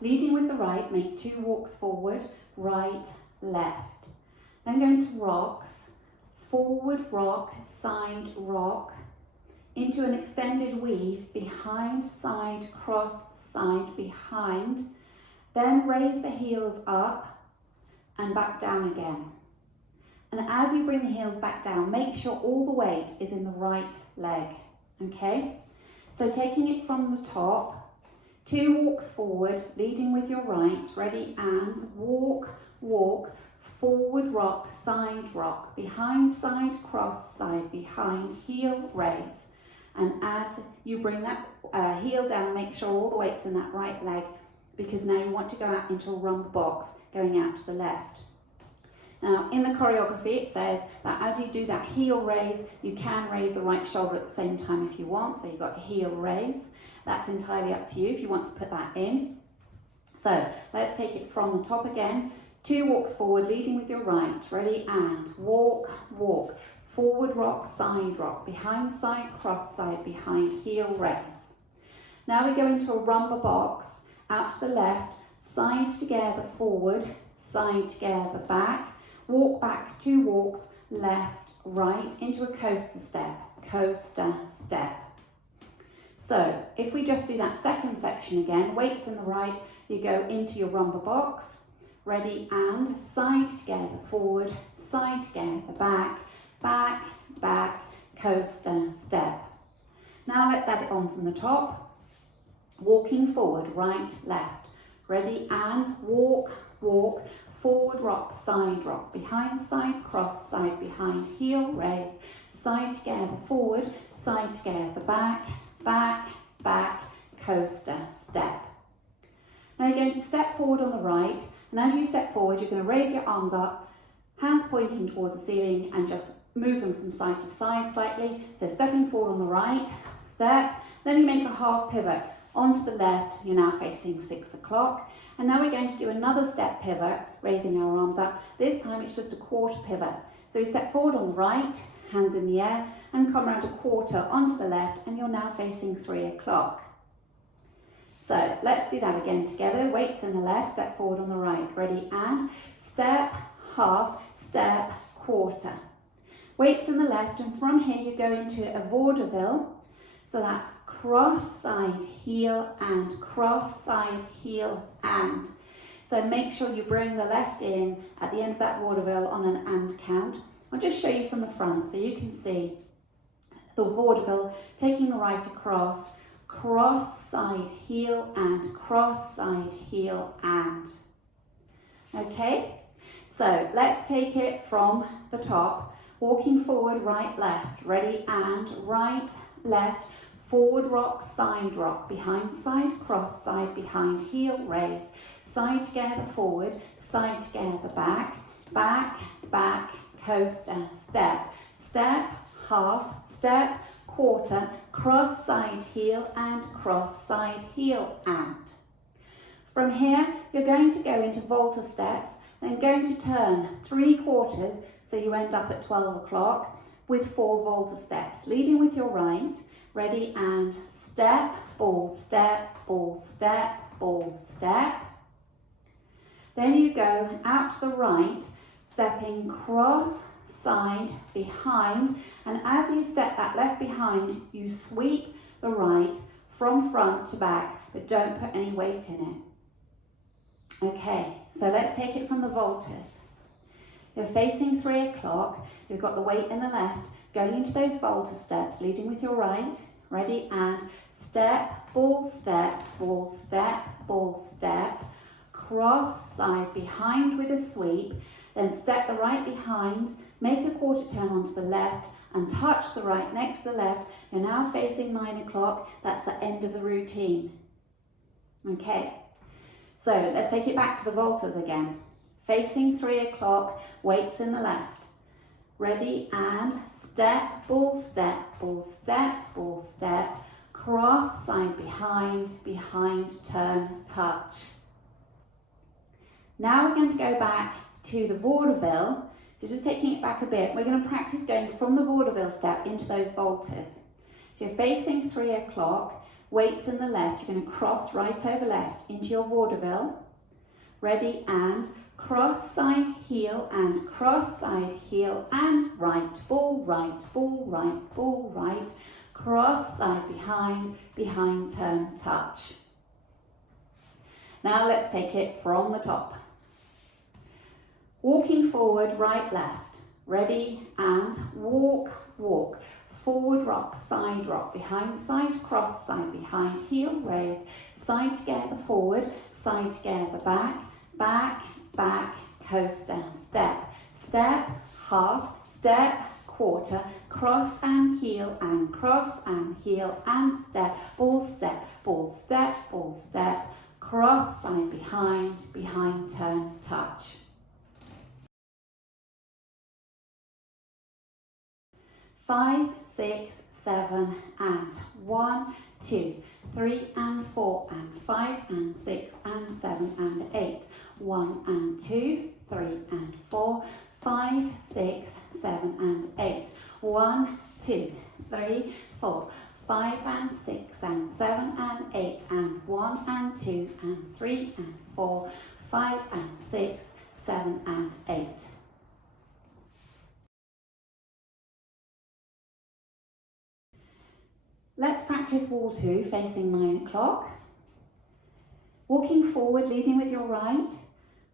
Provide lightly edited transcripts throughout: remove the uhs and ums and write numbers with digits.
leading with the right, make 2 walks forward, right, left. Then go into rocks, forward rock, side rock, into an extended weave, behind, side, cross, side, behind. Then raise the heels up and back down again. And as you bring the heels back down, make sure all the weight is in the right leg, okay? So taking it from the top, 2 walks forward, leading with your right, ready, and walk, walk, forward rock, side rock, behind, side, cross, side, behind, heel, raise. And as you bring that heel down, make sure all the weight's in that right leg, because now you want to go out into a rumba box, going out to the left. Now, in the choreography, it says that as you do that heel raise, you can raise the right shoulder at the same time if you want. So you've got heel raise. That's entirely up to you if you want to put that in. So let's take it from the top again. 2 walks forward, leading with your right. Ready, and walk, walk. Forward rock, side rock. Behind, side, cross, side, behind, heel raise. Now we go into a rumba box. Out to the left, side together, forward, side together, back. Walk back, 2 walks, left, right, into a coaster step, coaster step. So if we just do that second section again, weights in the right, you go into your rumba box, ready, and side together, forward, side together, back, back, back, coaster step. Now let's add it on from the top. Walking forward, right, left, ready, and walk, walk, forward rock, side rock, behind, side, cross, side, behind, heel, raise, side together, forward, side together, back, back, back, coaster, step. Now you're going to step forward on the right, and as you step forward, you're going to raise your arms up, hands pointing towards the ceiling, and just move them from side to side slightly. So stepping forward on the right, step, then you make a half pivot. Onto the left, you're now facing 6 o'clock. And now we're going to do another step pivot, raising our arms up. This time it's just a quarter pivot. So we step forward on the right, hands in the air, and come around a quarter onto the left, and you're now facing 3 o'clock. So let's do that again together. Weights in the left, step forward on the right. Ready, and step, half, step, quarter. Weights in the left, and from here you go into a vaudeville. So that's cross, side, heel, and cross, side, heel, and. So make sure you bring the left in at the end of that vaudeville on an and count. I'll just show you from the front so you can see the vaudeville, taking the right across, cross, side, heel, and cross, side, heel, and. Okay, so let's take it from the top. Walking forward, right, left, ready, and right, left, forward rock, side rock, behind, side, cross, side, behind, heel, raise, side together, forward, side together, back, back, back, coaster, step, step, half, step, quarter, cross, side, heel, and cross, side, heel, and. From here, you're going to go into volta steps, then going to turn 3 quarters, so you end up at 12 o'clock with 4 volta steps, leading with your right. Ready, and step, ball, step, ball, step, ball, step. Then you go out to the right, stepping cross, side, behind, and as you step that left behind, you sweep the right from front to back, but don't put any weight in it. Okay, so let's take it from the voltas. You're facing 3 o'clock, you've got the weight in the left, going into those volta steps, leading with your right, ready, and step, ball, step, ball, step, ball, step, cross, side, behind with a sweep, then step the right behind, make a quarter turn onto the left, and touch the right next to the left. You're now facing 9 o'clock, that's the end of the routine. Okay, so let's take it back to the voltas again. Facing 3 o'clock, weights in the left. Ready, and step, ball, step, ball, step, ball, step, cross, side, behind, turn, touch. Now we're going to go back to the vaudeville. So just taking it back a bit, we're going to practice going from the vaudeville step into those voltas. So you're facing 3 o'clock, Weights in the left. You're going to cross right over left into your vaudeville. Ready, and cross side heel and cross side heel and right, ball right, ball right, ball right. Cross side behind, turn, touch. Now let's take it from the top. Walking forward, right, left. Ready, and walk, walk. Forward rock, behind side, cross side behind, heel raise, side together forward, side together back, back, back, coaster, step, step, half, step, quarter, cross and heel and cross and heel and step, ball step, ball step, ball step, cross side behind, turn, touch. Five, six, seven, and 1, 2, 3 and 4 and 5 and 6 and 7 and 8. 1 and 2, 3 and 4, 5, 6, 7 and 8. 1, 2, 3, 4, 5 and 6 and 7 and 8 and 1 and 2 and 3 and 4, 5 and 6, 7 and 8. Let's practice wall 2 facing 9 o'clock. Walking forward, leading with your right.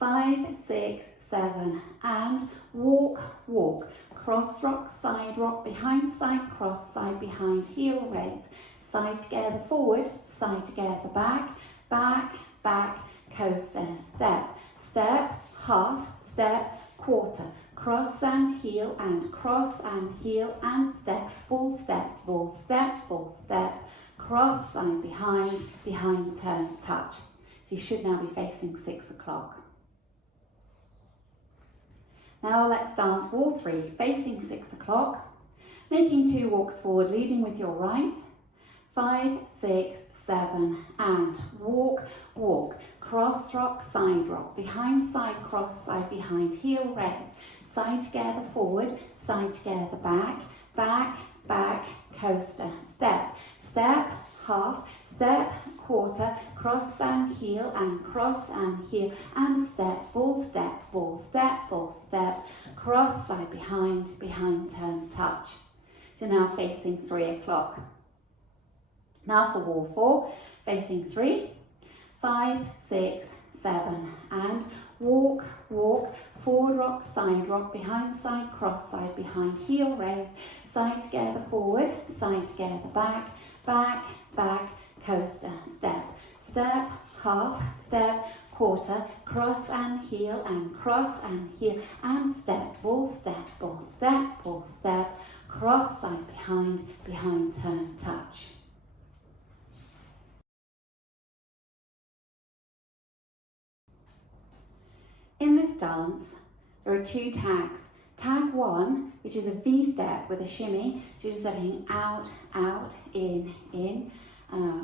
5, 6, 7, and walk, walk. Cross rock, behind side, cross side behind, heel raise. Side together forward, side together back, back, back, coaster, step, step, half, step, quarter. Cross and heel and cross and heel and step, ball step, ball step, ball step. Cross side behind, turn, touch. So you should now be facing 6 o'clock. Now let's dance wall 3, facing 6 o'clock. Making 2 walks forward, leading with your right. 5, 6, 7, and walk, walk. Cross rock, behind side, cross side behind, heel raise. Side together forward, side together back, back, back, coaster, step, step, half, step, quarter, cross and heel and cross and heel and step, ball step, ball step, ball step, cross side behind, turn, touch. So now facing 3 o'clock. Now for wall 4, facing 3, 5, 6, 7, and walk, walk, forward rock, behind side, cross side behind, heel raise, side together forward, side together back, back, back, coaster, step, step, half, step, quarter, cross and heel and step, ball step, ball step, ball step, cross side behind, turn, touch. In this dance, there are 2 tags. Tag 1, which is a V step with a shimmy, so you're stepping out, out, in,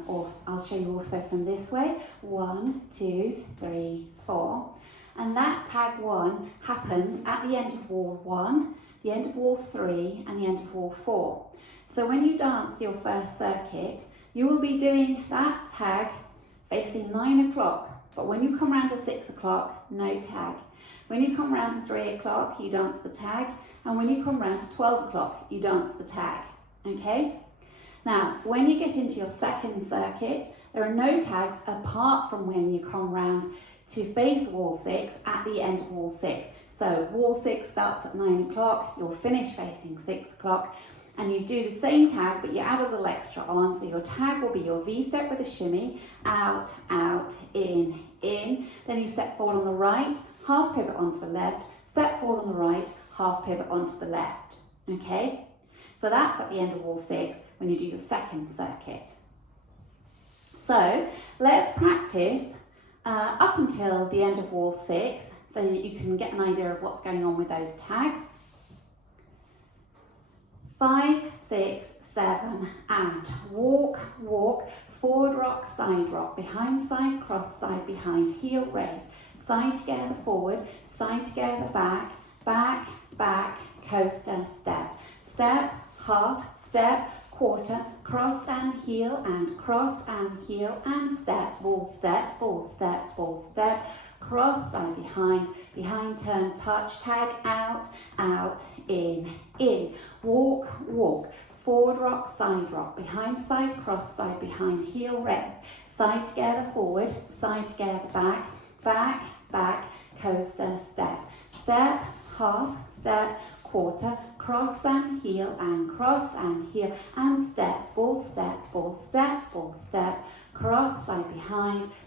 or I'll show you also from this way. 1, 2, 3, 4. And that tag 1 happens at the end of wall 1, the end of wall 3, and the end of wall 4. So when you dance your first circuit, you will be doing that tag facing 9 o'clock. But when you come round to 6 o'clock, no tag. When you come round to 3 o'clock, you dance the tag. And when you come round to 12 o'clock, you dance the tag. Okay? Now, when you get into your second circuit, there are no tags apart from when you come round to face wall 6 at the end of wall 6. So wall 6 starts at 9 o'clock, you'll finish facing 6 o'clock, and you do the same tag, but you add a little extra on. So your tag will be your V step with a shimmy, out, out, in. Then you step forward on the right, half pivot onto the left, step forward on the right, half pivot onto the left. Okay? So that's at the end of wall 6 when you do your second circuit. So let's practice up until the end of wall 6 so that you can get an idea of what's going on with those tags. 5, 6, 7, and walk, walk, forward rock, behind side, cross side behind, heel raise, side together forward, side together back, back, back, coaster, step, step, half, step, quarter, cross and heel and step, ball step, ball step, ball step, cross, side behind, turn, touch, tag, out, in, walk, forward rock, behind side, cross, side behind, heel, rest, side together, forward, side together, back, coaster, step, half, step, quarter, cross and heel and step, ball step, cross, side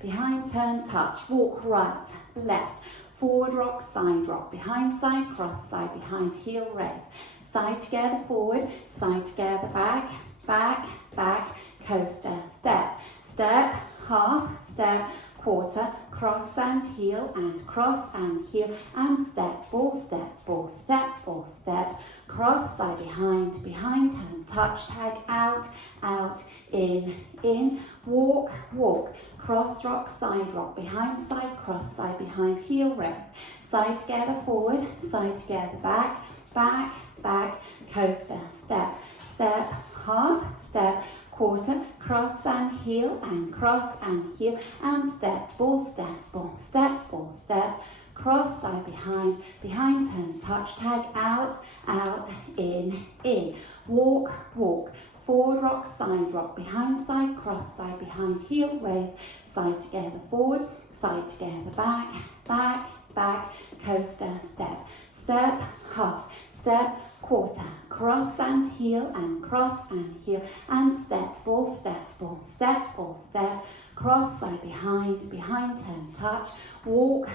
behind, turn, touch, walk right, left, forward rock, behind side, cross, side behind, heel, raise, side together, forward, side together, back, coaster, step, half, step, quarter, cross and heel and step, ball step, cross, side behind, turn, touch, tag, out, in, walk, cross rock, behind side, cross, side behind, heel, rest, side together, forward, side together, back, coaster, step, half, step, quarter, cross and heel and step, ball step, cross, side behind, turn, touch, tag, out, in, walk, forward rock, behind side, cross, side behind, heel, raise, side together, forward, side together, back, coaster, step, half, step, quarter, cross and heel and step, ball step, cross, side behind, turn, touch, walk,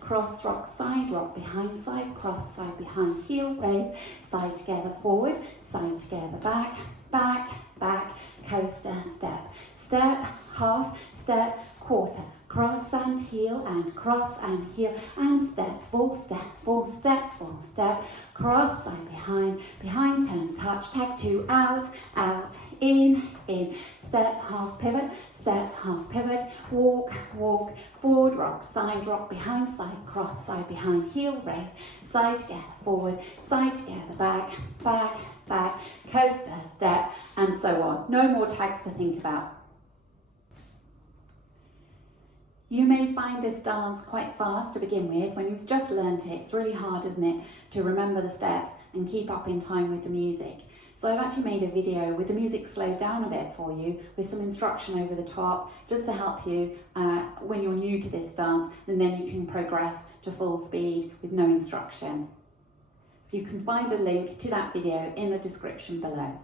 cross rock, behind side, cross, side behind, heel, raise, side together, forward, side together, back, coaster, step, half, step, quarter, cross and heel and step, ball step, cross, side behind, turn, touch, tag, 2, out, in, step, half pivot, walk, forward rock, behind side, cross, side behind, heel, raise, side together, forward, side together, back, coaster, step, and so on. No more tags to think about. You may find this dance quite fast to begin with. When you've just learnt it, it's really hard, isn't it, to remember the steps and keep up in time with the music. So I've actually made a video with the music slowed down a bit for you, with some instruction over the top, just to help you when you're new to this dance, and then you can progress to full speed with no instruction. So you can find a link to that video in the description below.